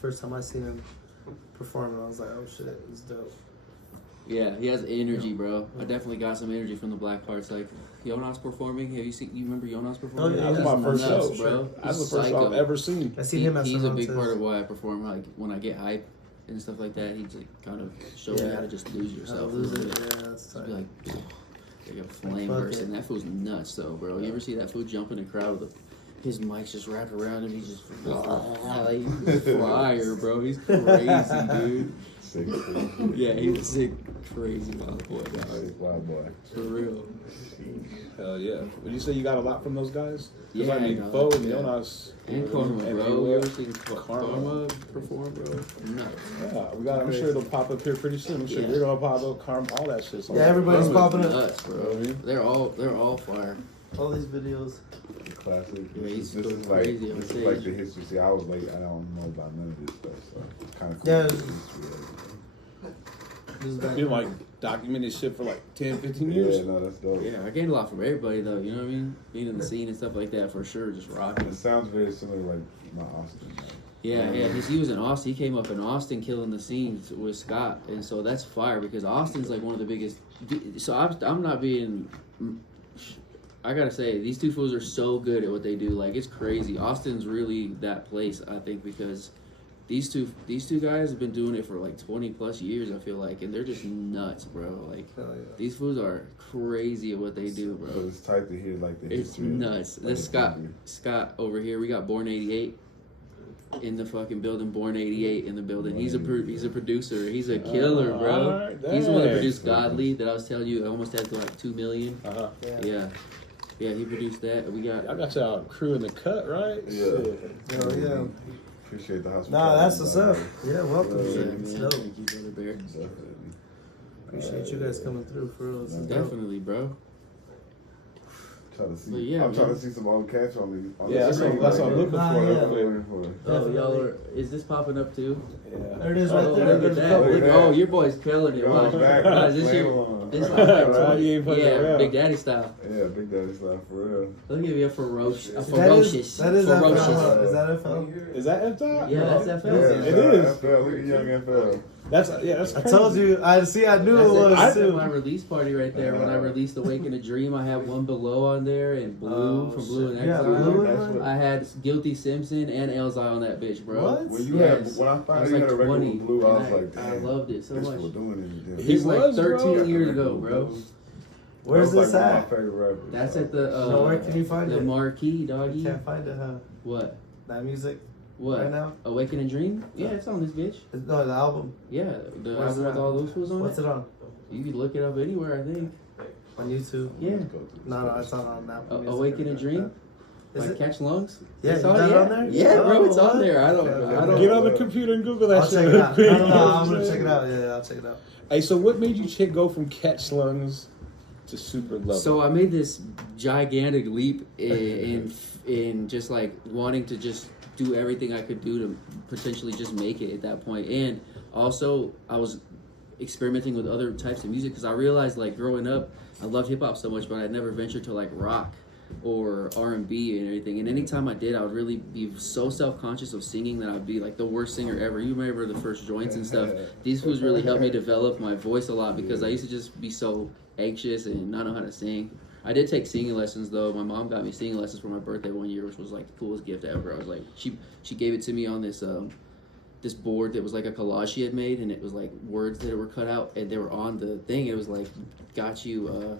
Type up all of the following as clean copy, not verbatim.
First time I seen him performing, I was like, oh shit, it's dope. Yeah, he has energy, bro. I definitely got some energy from the black parts. Like Jonas performing. Have you seen? You remember Jonas performing? Oh, yeah, That was my first show, bro. That's the first show I've ever seen. I seen him at He's a big Cervantes. part of why I perform. Like when I get hype and stuff like that, he just kind of shows me how to just lose yourself. Lose it. Yeah, that's Just tight. be like a flame burst, and that fool's nuts, though, bro. You ever see that fool jump in the crowd with his mic's just wrapped around him? He's just like fire, bro. He's crazy, dude. Yeah, he's a sick, crazy wild boy, dog. Wild boy. For real. Hell yeah. Would you say you got a lot from those guys? Yeah, I mean, dog, Bo and yeah. Jonas. And Karma, and bro. You ever seen Karma. Karma perform, bro? Nuts. Yeah, I'm sure it'll pop up here pretty soon. I'm sure you're gonna pop up, Karma, all that shit. Yeah, everybody's popping up. Nuts, bro. They're all fire. All these videos. Classic. Yeah, he's This is crazy on this is stage. like the history. See, I was late. I don't know about none of this stuff, so it's kind of cool. Yeah. Yeah, This Been like documented shit for like 10, 15 years. no, that's dope. Yeah, I gained a lot from everybody, though. You know what I mean? Being in the scene and stuff like that, for sure, just rocking. It sounds very similar, like my Austin. Like, Yeah, because he was in Austin. He came up in Austin killing the scene with Scott. And so that's fire because Austin's like one of the biggest. So I'm not being. I gotta say, these two fools are so good at what they do. Like, it's crazy. Austin's really that place, I think, because these two guys have been doing it for like 20 plus years, I feel like. And they're just nuts, bro. Like, these fools are crazy at what they do, bro. So it's tight to hear like the It's history. nuts. Of This Scott over here, we got Born 88 in the fucking building. Born 88 in the building. He's a producer. He's a killer, bro. Alright, He's the one that dang. produced Godly that I was telling you. I almost had to like 2 million. Uh-huh. Yeah, he produced that. We got. I got y'all crew in the cut, right? Yeah. Shit. Hell yeah. Appreciate the hospitality. Nah, that's what's up. Yeah, welcome. Yeah, Yeah, It's man. dope. Thank you, Brother Bear. Definitely. Appreciate you guys coming through for real. This is dope. Definitely, bro. Trying to see. But yeah, I'm trying man. to see some old cats on the. On Yeah, the that's screen what I'm looking Nah, for. yeah. Looking for. Oh, y'all are. Is this popping up too? Yeah. There it is right Oh, there. look at There's a that. couple. Look, oh, your boy's killing it. Yo, Watch. back, Guys, this playing your. along. This Right, like right, you ain't fucking yeah, around. Big Daddy style. Yeah, Big Daddy style for real. Look at you, a ferocious. That is FL. ferocious. Is that FL? Is that F-Top? Yeah, that's FL. Yeah, It is. FL, look at young FL. That's I crazy. told you. I knew That's it was That's at too. my release party right there. When I released Awaken a Dream, I had One Below on there and Blue from Blue and Yeah, Exile. Blue. That's what- I had Guilty Simpson and Elzai on that bitch, bro. What? When you Yes. had, when I I found was you like had a record 20. with Blue, I was and like, I damn, loved it so this much. fool doing it. He's like was, bro. 13 years ago, bro. Where's That was this like one at? of my favorite rappers. That's so. at the No, where can you find the it? Marquee, doggy. Can't find it, huh? What? That music What? right now? Awaken and Dream? Yeah, it's on this bitch. No, the album. Yeah, the Where's album it with at? all those fools on What's it. it on? You could look it up anywhere, I think. On YouTube? Yeah. No, it's not on that. Awaken and Dream? Is Like it? Catch Lungs? Yeah, It's you on, got it yeah. on there? Yeah, bro, it's Oh, on what? there. I don't. Get on the computer and Google that I'll shit. check it real out. quick. No, I'm gonna check it out. Yeah, I'll check it out. Hey, so what made you go from Catch Lungs to SuperLove? So I made this gigantic leap in just like wanting to just do everything I could do to potentially just make it at that point. And also I was experimenting with other types of music because I realized like growing up I loved hip hop so much, but I'd never ventured to like rock or R&B and everything. And anytime I did, I would really be so self-conscious of singing that I'd be like the worst singer ever. You remember the first joints and stuff. These fools really helped me develop my voice a lot because I used to just be so anxious and not know how to sing. I did take singing lessons though. My mom got me singing lessons for my birthday one year, which was like the coolest gift ever. I was like, she gave it to me on this this board that was like a collage she had made, and it was like words that were cut out and they were on the thing. It was like, got you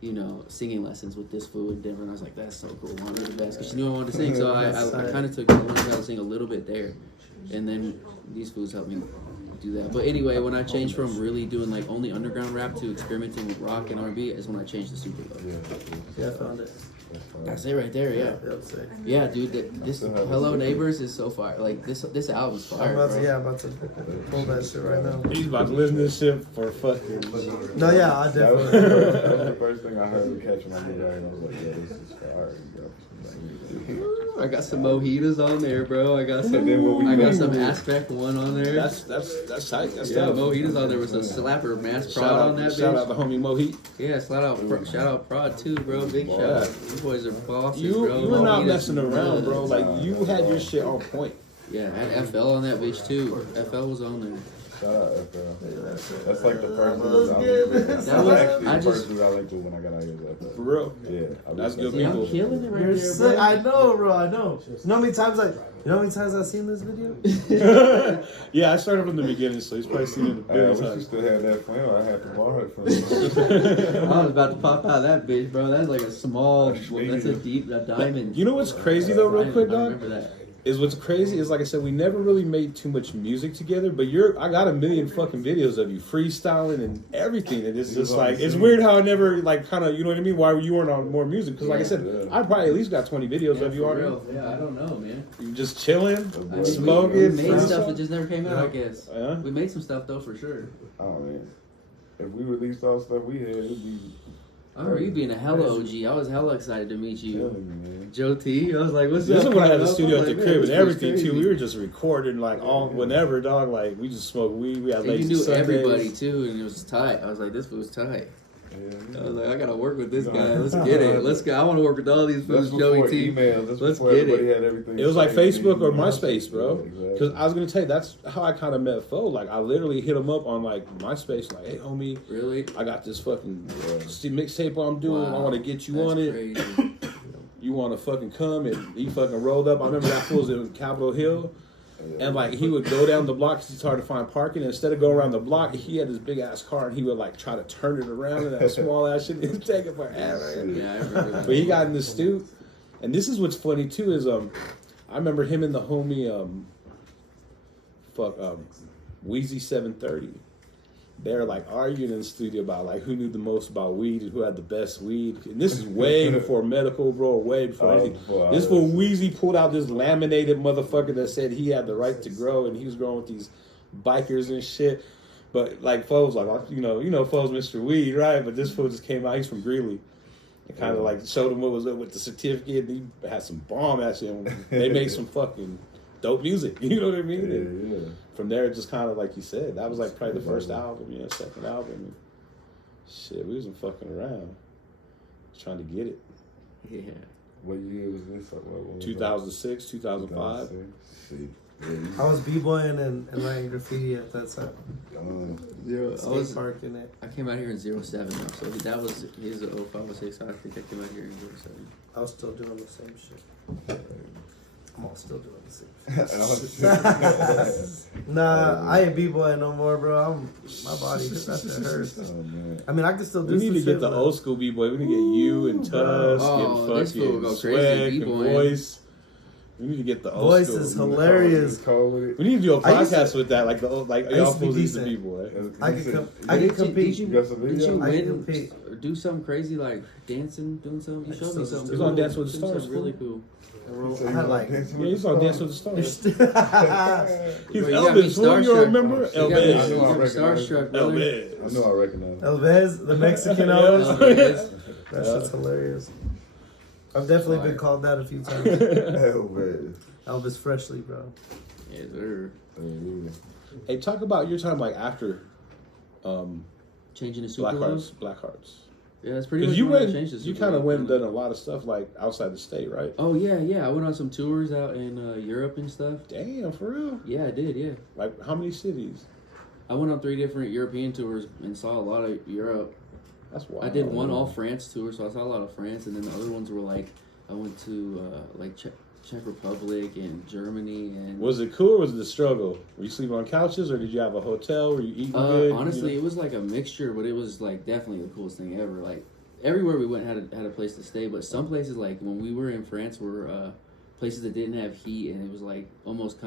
you know, singing lessons with this fool in Denver. And I was like, that's so cool. I wanted the best because she knew I wanted to sing. So I kind of learned how to sing a little bit there. And then these fools helped me do that. But anyway, when I changed from really doing like only underground rap to experimenting with rock and R&B is when I changed to SuperLove. Yeah, I found it. That's it right there, yeah. Sick. Yeah, dude, this Hello Neighbors is so fire. Like this album's I'm fire, about to, bro. yeah, I'm about to pull that shit right now. He's about to listen to this shit for fucking. No, yeah, I That was, definitely. that was the first thing I heard of Catch when I moved out, and I was like, yeah, this is fire. I got some mojitos on there, bro. I got And then what we do- some Aspect One on there. That's tight. That's Yeah, tough. mojitos on there was a slapper mass prod on that Shout out bitch. the homie Mohit. Yeah, shout out prod too, bro. Big shout out. You boys are bosses, You bro. were not Mojitos messing around, bro. nuts. Like you had your shit on point. Yeah, I had FL on that bitch too. FL was on there. Shout out FL. Yeah, That's like the first let's dude get this. That was- actually I the just- first dude I linked with when I got out here. Was FL. For real. Yeah, That's good Yeah, people. I'm killing it right You're there, sick. bro. I know, bro. I know. You know how many times I've seen this video? Yeah, I started from the beginning, so he's probably seen it a Hey, I billion wish you times. still had that flame. I had to borrow it from you. I was about to pop out that bitch, bro. That's like a small. That's That's a diamond. You know what's crazy though, real quick, I dog? remember that. Is what's crazy is like I said, we never really made too much music together. But I got a million fucking videos of you freestyling and everything, and it's just like it's weird how I never like kind of you know what I mean. Why you weren't on more music? Because like I said, I probably at least got 20 videos of you for already. real. Yeah, I don't know, man. You just chilling, I mean, smoking. we made freestyle. stuff that just never came out. I guess Yeah. we made some stuff though for sure. Oh man, if we released all the stuff we had, it'd be I remember you being a hella OG. I was hella excited to meet you. killing me, man. Joe T. I was like, what's This up? is when I had the bro? studio I at was the like, crib man, and this everything bitch too. crazy. We were just recording like all whenever, dog. Like we just smoked weed. We had And you lazy knew Sundays. everybody too, and it was tight. I was like, this fool's tight. Yeah, I was like, I gotta work with this Yeah. guy. Let's get it. Let's go. I want to work with all these That's fools, Joey before T. email. That's Let's before get everybody it. had everything. It was like saved, Facebook or you know? MySpace, bro. Yeah, exactly. Because I was gonna tell you that's how I kind of met Fo. Like I literally hit him up on like MySpace, like, "Hey, homie, Really? I got this fucking mixtape I'm doing. I Wow. want to get you That's on it. crazy. You want to fucking come?" And he fucking rolled up. I remember that fool was in Capitol Hill. And like he would go down the block because it's hard to find parking. And instead of going around the block, he had this big ass car and he would like try to turn it around and that small ass shit. It was taking forever. Yeah, I remember that. But he got in the stew. And this is what's funny too is I remember him and the homie Wheezy 730. They're like arguing in the studio about like who knew the most about weed and who had the best weed. And this is way before medical, bro, way before anything. This fool Wheezy pulled out this laminated motherfucker that said he had the right to grow and he was growing with these bikers and shit. But like Fo's like, you know Fo's Mr. Weed, right? But this fool just came out, he's from Greeley. And kind of like showed him what was up with the certificate. And he had some bomb ass shit. They made some fucking dope music. You know what I mean? And Yeah. from there, it just kind of like you said, that was like probably the first album, second album. And shit, we wasn't fucking around. Trying to get it. Yeah. What year was this? What was that? 2006, 2005. 2006? See. Yeah, I was b-boying and writing graffiti at that time. Skate park in it. I came out here in 07, though, so that was his 05 or 06. I think I came out here in 07. I was still doing the same shit. I'm all still doing the same shit. Nah, I ain't b-boying no more, bro. My body that hurts. Oh, man. I mean, I can still do We some need to shit, get the but- old school b-boy. We need to get you and Tusk Oh, and this fool fucking go crazy Swag and b-boying. Voice. We need to get the old Voice school. is hilarious. We need to do a I used to- podcast with that, like the old, like I y'all used to be fools used to decent. b-boy. I can compete. Did You got some did video? you I can win compete. or do something crazy like dancing, doing something? You I showed me still something. do He's on cool. Dance with the Showed me Stars, something really cool. I had like. Yeah, he's on Dance with the Stars. He's Bro, you got me Elvis. Who you starstruck. remember? You got me Elvis. starstruck, brother. I know I recognize him. Elvis, the Mexican Yeah. Elvis. Elvis. That shit's hilarious. I've definitely been called that a few times. Hell, man. Elvis Freshlee, bro. Yeah, they're Yeah. Hey, talk about your time like after changing the Black SuperLove. Hearts. Black Hearts. Yeah, that's pretty Because much you when I went, changed the you SuperLove. kind of went and done a lot of stuff like outside the state, right? Oh yeah. I went on some tours out in Europe and stuff. Damn, for real? Yeah, I did. Yeah, Like how many cities? I went on 3 different European tours and saw a lot of Europe. That's wild. I did one all France tour, so I saw a lot of France, and then the other ones were like I went to like Czech Republic and Germany and. Was it cool or was it a struggle? Were you sleeping on couches or did you have a hotel? Were you eating good? Honestly, it was like a mixture, but it was like definitely the coolest thing ever. Like everywhere we went had a place to stay, but some places like when we were in France were places that didn't have heat, and it was like almost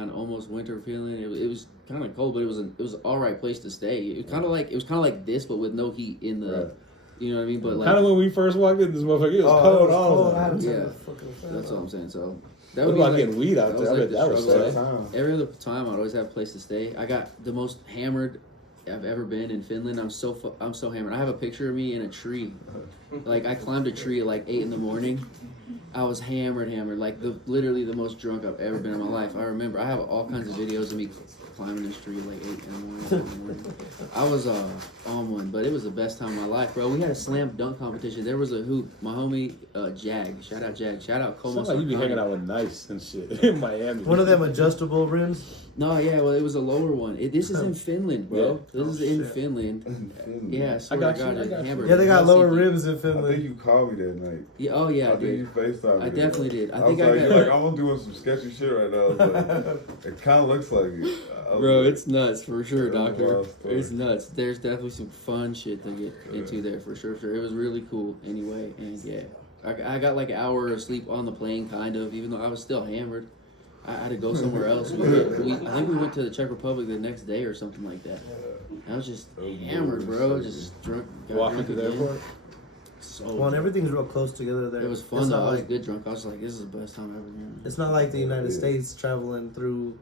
winter feeling. It was kind of cold, but it was an all right place to stay. It was kind of like this, but with no heat in the. Right. You know what I mean? But like Kind of when we first walked in, this motherfucker, it was cold all the I time. had to turn Yeah. the fucking fan that's what on. I'm saying. So that What would be about like, getting weed out that there? I was bet like that the was struggle. sad. Time. Every other time, I'd always have a place to stay. I got the most hammered I've ever been in Finland. I'm so hammered. I have a picture of me in a tree. Like I climbed a tree at like 8 in the morning. I was hammered, like literally the most drunk I've ever been in my life. I remember I have all kinds of videos of me climbing this tree like 8 in the morning. I was on one, but it was the best time of my life, bro. We had a slam dunk competition. There was a hoop. My homie Jag, shout out Jag, shout out Como. Sounds like you be hanging out with Nice and shit in Miami. One of them adjustable rims. No, yeah, well, it was a lower one. This is in Finland, bro. Yeah. This is in Finland. Yeah, I swear to God, hammered. Yeah, they got lower rims in I think Finland. you called me that night. Yeah, oh yeah, I I think did. you FaceTimed me. I definitely did. I I think was I like, got. you're like, I'm doing some sketchy shit right now. I was like, it kind of looks like it. I was Bro, like, it's nuts for sure, Yeah, doctor. wild story. It's nuts. There's definitely some fun shit to get into there for sure. It was really cool anyway, and yeah, I got like an hour of sleep on the plane, kind of, even though I was still hammered. I had to go somewhere else. I think we went to the Czech Republic the next day or something like that. I was just hammered, bro. Just drunk. Walking to the airport. So Well, and everything's real close together there. it was fun It's though. not I was like, good drunk. I was like, this is the best time ever. Man. it's not like the United States traveling through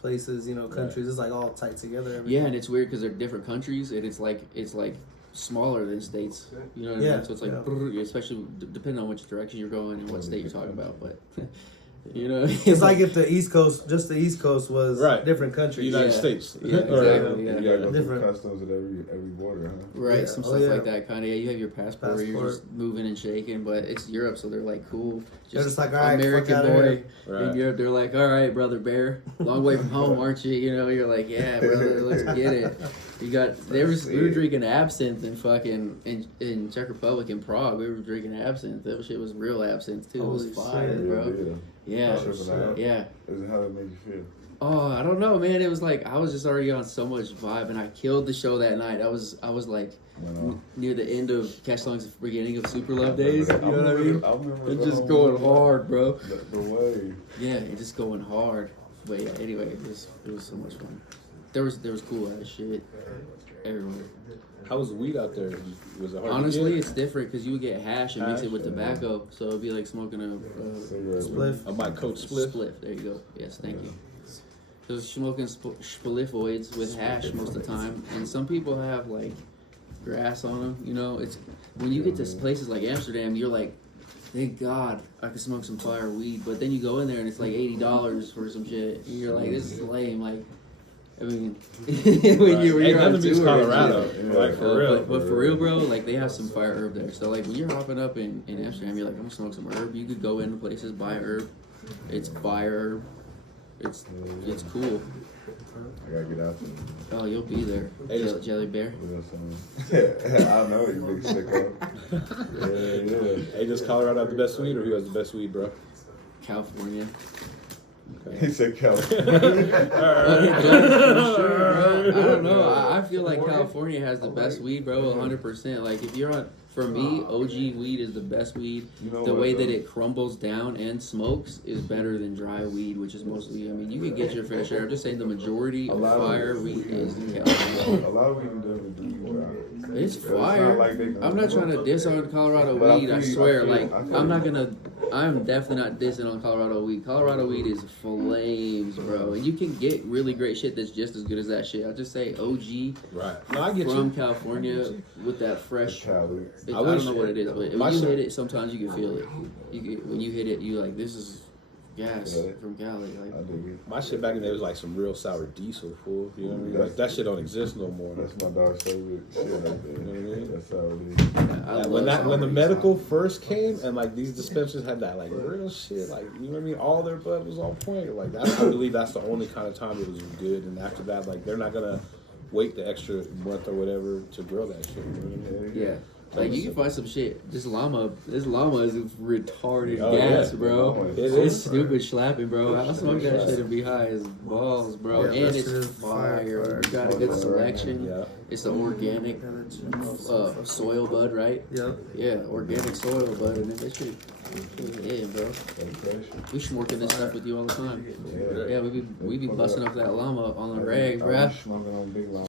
places, countries. It's like all tight together. Everything. Yeah, and it's weird because they're different countries, and it's like smaller than states. You know what I Yeah, mean? So it's like, brrr, especially depending on which direction you're going and what state you're talking about. But It's like if the East Coast, just the East Coast was Right. different countries. United Yeah. States. Yeah, Or, exactly. You Yeah. gotta go Different. through customs at every border, huh? Right, Yeah. some Oh, stuff yeah. like that kind of. Yeah, you have your passport, where you're Passport. just moving and shaking, but it's Europe, so they're like, cool. They're just like, all right, fuck American outta boy. here. Right. In Europe, they're like, all right, brother bear, long way from home, aren't you? You're like, yeah, brother, let's get it. We were drinking absinthe in fucking in Czech Republic in Prague. We were drinking absinthe. That shit was real absinthe too. It Holy was fire, shit. bro. Yeah, Tripping yeah. out. Is it how it made you feel? Oh, I don't know, man. It was like I was just already on so much vibe, and I killed the show that night. I was like near the end of Cash Long's beginning of SuperLove days. You know what I mean? It's just going hard, bro. The way. Yeah, it's just going hard. But yeah, anyway, it was so much fun. There was cool ass shit everywhere. How was the weed out there? Was it hard Honestly, to get? it's different because you would get hash and mix it with Hash, yeah. tobacco, so it'd be like smoking a Spliff. I might coach split. spliff. There you go. Yes, thank you. So smoking spliffoids with hash most of the time, and some people have like grass on them. It's when you get to places like Amsterdam, you're like, thank God I can smoke some fire weed. But then you go in there and it's like $80 for some shit. And you're like, this is lame. Like, I mean, when you're on nothing beats tour, Colorado. Yeah. Like for real. But for real, bro, like they have some fire herb there. So like when you're hopping up in Amsterdam, you're like, I'm gonna smoke some herb. You could go into places, buy herb. It's fire herb. It's cool. I gotta get out there. Oh, you'll be there, Hey, Jelly Bear. I know you big sicko. Yeah. Hey, does Colorado have the best weed, or who has the best weed, bro? California. He said California. For sure, bro. I don't know. I feel like California has the best weed, bro. 100%. Like if you're on, for me, OG weed is the best weed. You know The what, way though? that it crumbles down and smokes is better than dry weed, which is mostly. I mean, you can get your fair share. I'm just saying the majority of fire weed is in California. A lot of people definitely do try. It's But not fire. like they can- I'm not trying to diss on Colorado But I weed. I feel you, swear. I feel- Like I feel I'm you. not gonna. I'm definitely not dissing on Colorado weed. Colorado weed is flames, bro. And you can get really great shit that's just as good as that shit. I'll just say OG Right. No, I get from you. California with that fresh. Cali. I I don't wish- know what it is, but my when you shit- hit it, sometimes you can feel it. When you hit it, you like this is gas Yeah. from Cali. I Like dig it. My shit back in the day was like some real sour diesel, fool. You know what I mean? Like that shit don't exist no more. That's my dog's favorite shit right there. You know what I mean? That's how it is. I Yeah, love when the sour. medical first came and like these dispensaries had that like real shit, like you know what I mean, all their bud was on point. Like I believe that's the only kind of time it was good. And after that, like they're not gonna wait the extra month or whatever to grow that shit. You know what I mean? Yeah. Like you can find some shit. This llama is retarded Oh, gas, yeah. bro. It It's is. stupid slapping, bro. I'll smoke that shit and be high as balls, bro. Yeah, And that it's shit is fire. fire. You got a good selection. Yeah. It's the organic soil bud, right? Yep. Yeah, organic soil bud, and then that shit. Yeah, bro. We smoking this stuff with you all the time. Yeah, we be busting up that llama on the rags, I'm bruh. smoking on big line.